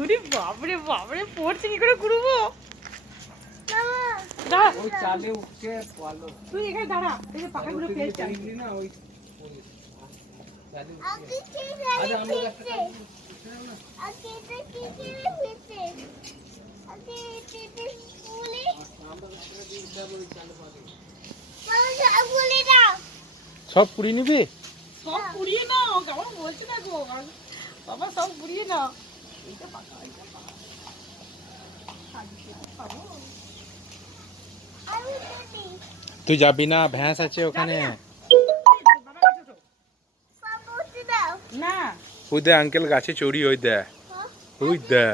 ওরে বাপরে বাপরে, পড়ছে কি করে কুড়বো? ওই চালে উঠে পালো। তুই এখানে দাঁড়া, এই যে পাখাগুলো পেয়েছি আমি। না ওই সব পুড়িয়ে নিবি? সব পুড়িয়ে নাও, কেমন বলছে না গো বাবা, সব পুড়িয়ে নাও। এইটা পাকা, এইটা পাকা। তুই যাবি না? ভ্যাঁস আছে ওখানে। না ওই দে আঙ্কেল গাছে চড়ি, ওই দে, ওই দে।